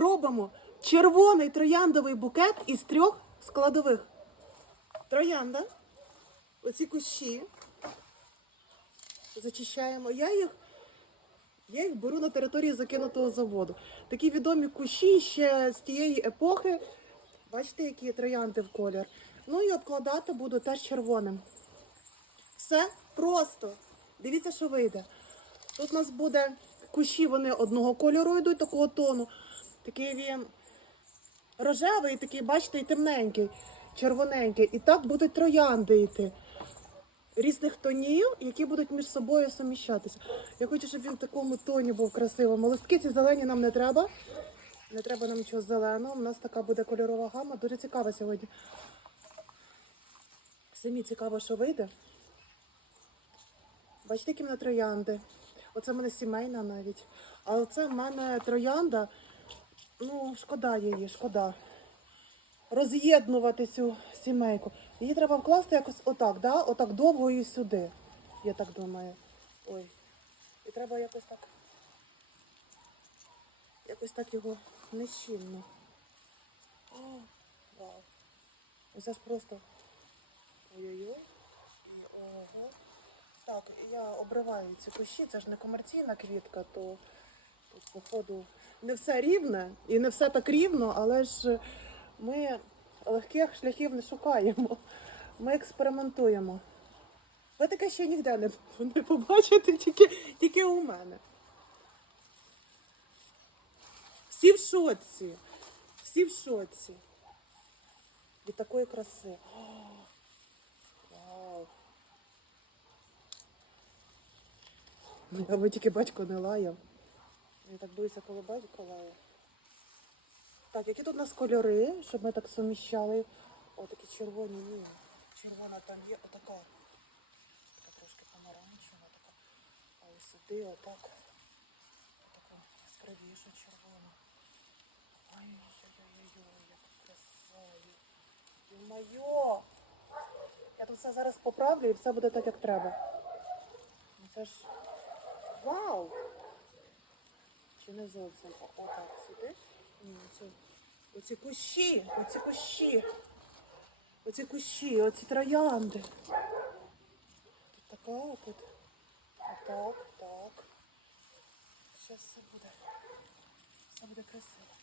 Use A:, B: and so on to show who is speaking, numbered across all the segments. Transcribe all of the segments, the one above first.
A: робимо червоний трояндовий букет із трьох складових. Троянда, оці кущі. Зачищаємо. Я їх, я їх беру на території закинутого заводу. Такі відомі кущі ще з тієї епохи. Бачите, які троянди в колір. Ну і обкладати буду теж червоним. Все просто. Дивіться, що вийде. Тут у нас буде кущі, вони одного кольору йдуть, такого тону. Такий він рожевий, такий, бачите, і темненький, червоненький. І так будуть троянди йти. Різних тонів, які будуть між собою суміщатися. Я хочу, щоб він в такому тоні був красивим. Листки ці зелені нам не треба. Не треба нам нічого зеленого. У нас така буде кольорова гама. Дуже цікава сьогодні. Самі цікаво, що вийде. Бачите, які троянди. Оце в мене сімейна навіть. А оце в мене троянда. Ну, шкода її, шкода. Роз'єднувати цю сімейку. Її треба вкласти якось отак, да? отак довго і сюди. Я так думаю. Ой. І треба якось так. Якось так його нещільно. О, вау. Це ж просто. Ой-ой-ой. Ого. Так, я обриваю ці кущі, це ж не комерційна квітка, то походу, не все рівне і не все так рівно, але ж ми легких шляхів не шукаємо. Ми експериментуємо. Ви таке ще ніде не, не побачите, тільки, тільки у мене. Всі в шоці. Всі в шоці. Від такої краси. О, вау. Аби тільки батько не лаяв. Я так боюся, коли батько лає. Так, які тут у нас кольори, щоб ми так суміщали. О, такі червоні, ні. Червона там є отака. Така трошки помаранчева, така. А ось сюди, отак. Така яскравіша червона. Ой-ой-ой, як красаві. Йо-майо! Я тут все зараз поправлю і все буде так, як треба. Ну Це ж вау! Чи не зовсім? Отак сюди. Оці, кущі, оці кущі. Оці кущі, оці троянди. Тут така, тут. Отак, так. Зараз все буде. Все буде красиво.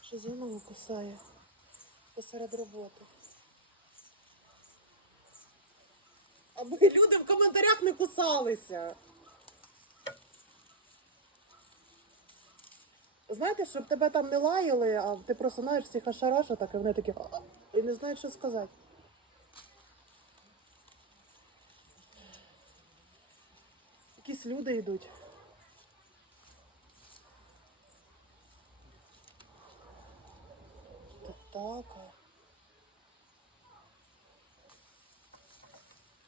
A: Що знову кусає посеред роботи. Аби люди в коментарях не кусалися. Знаєте, щоб тебе там не лаяли, а ти просто знаєш всіх ошараша, так і вони такі і не знають, що сказати. Якісь люди йдуть. Та так.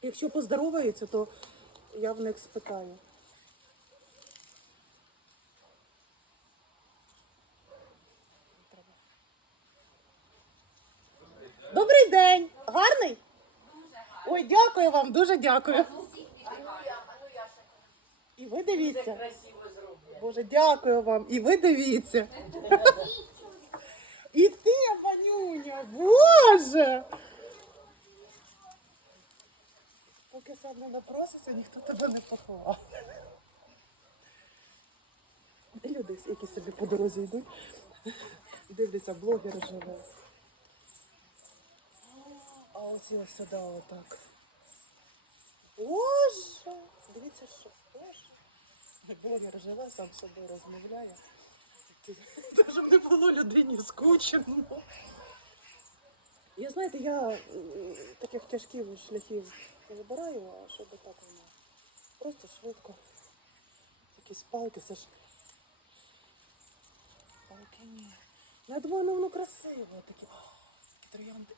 A: Якщо поздороваються, то я в них спитаю. Добрий день! Гарний? Ой, дякую вам, дуже дякую. І ви дивіться. Боже, дякую вам. І ви дивіться. І ти, Ванюня, Боже! Поки сам не напросився, ніхто тебе не поховав. Люди, які собі по дорозі йдуть, дивляться, блогер живе. А ось ось сюди отак. Боже! Дивіться, що Боже. Блогер живе, сам з собою розмовляє. Щоб не було людині скучно. Я знаєте, я таких тяжких шляхів не вибираю, а щоб так воно. Просто швидко. Якісь палки, це ж. Палки ні. Я думаю, ну воно красиво. Такі, троянди.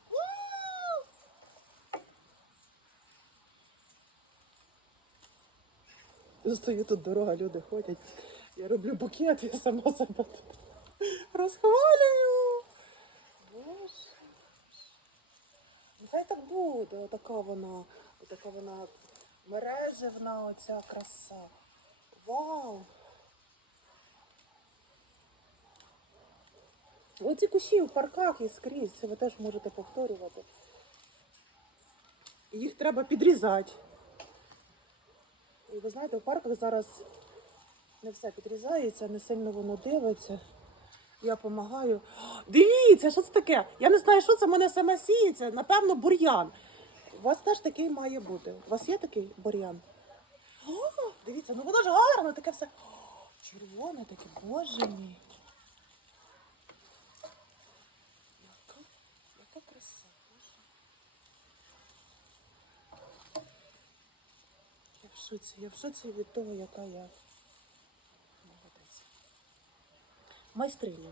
A: Я стою тут дорога, люди ходять. Я роблю букет, я сама себе тут розхвалюю. Боже. Нехай так буде, така вона Отака вона мережевна, оця краса. Вау! Оці кущі в парках і скрізь, це ви теж можете повторювати. Їх треба підрізати. І ви знаєте, в парках зараз не все підрізається, не сильно воно дивиться. Я допомагаю. Дивіться, що це таке? Я не знаю, що це в мене саме сіється. Напевно, бур'ян. У вас теж такий має бути. У вас є такий бур'ян? О, дивіться, ну воно ж гарно, таке все. Червоне таке, боже мій. Яка, яка краса. Я в шоці, я в шоці від того, яка я. Майстриня.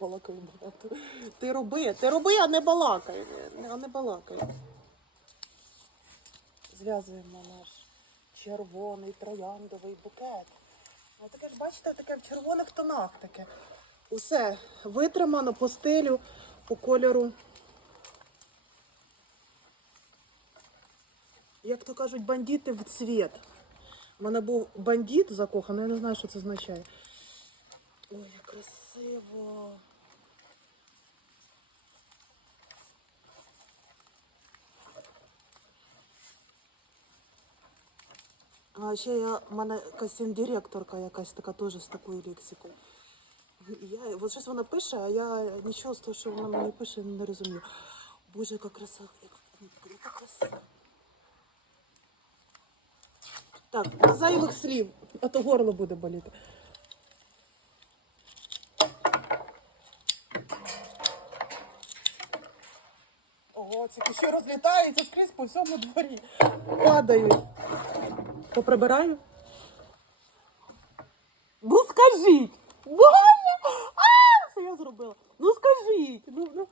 A: Балакаю багато. Ти роби, ти роби, а не балакай. А не балакай. Зв'язуємо наш червоний трояндовий букет. Ну, таке ж, бачите, таке в червоних тонах таке. Усе витримано по стилю, по кольору. Як то кажуть, бандити в цвіт. У мене був бандит закоханий, я не знаю, що це означає. Ой, як красиво. А ще я, в мене костюм-директорка якась така теж з такою лексикою. Я, от щось вона пише, а я нічого з того, що вона мені пише, не розумію. Боже, яка краса, яка, яка краса. Так, без зайвих слів, а то горло буде боліти. Ці кущі розлітаються скрізь по всьому дворі. Падають. Поприбираю? Ну скажіть! Боже! А, це я зробила. Ну скажіть! Ну, ну.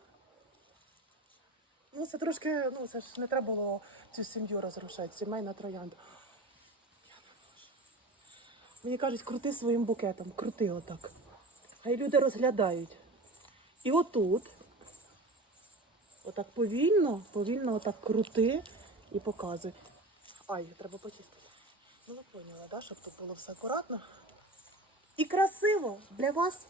A: ну це трошки, ну це ж не треба було цю сім'ю розрушати, сімейна троянда. Мені кажуть, крути своїм букетом, крути отак. Хай люди розглядають. І отут, отак повільно, повільно отак крути і показуй. Ай, треба почистити. Ну ви поняли, да? щоб тут було все акуратно. І красиво для вас